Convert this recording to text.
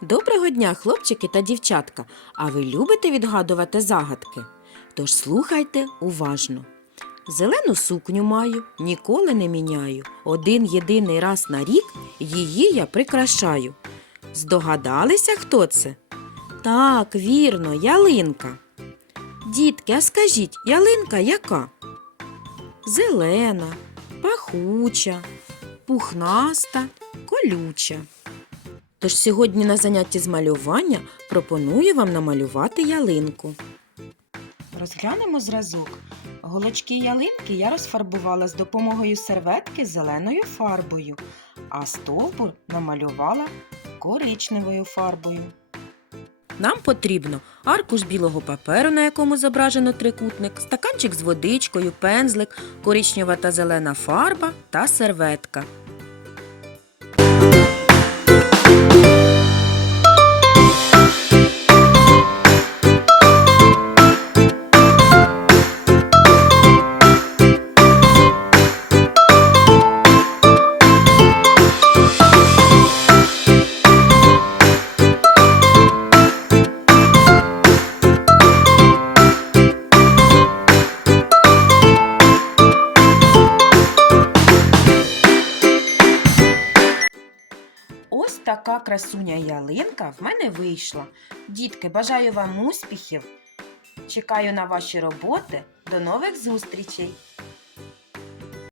Доброго дня, хлопчики та дівчатка! А ви любите відгадувати загадки? Тож слухайте уважно. Зелену сукню маю, ніколи не міняю. Один єдиний раз на рік її я прикрашаю. Здогадалися, хто це? Так, вірно, ялинка. Дітки, а скажіть, ялинка яка? Зелена, пахуча, пухнаста, колюча. Тож сьогодні на занятті з малювання пропоную вам намалювати ялинку. Розглянемо зразок. Голочки ялинки я розфарбувала з допомогою серветки зеленою фарбою, а стовбур намалювала коричневою фарбою. Нам потрібно аркуш білого паперу, на якому зображено трикутник, стаканчик з водичкою, пензлик, коричнева та зелена фарба та серветка. Така красуня ялинка в мене вийшла. Дітки, бажаю вам успіхів. Чекаю на ваші роботи. До нових зустрічей!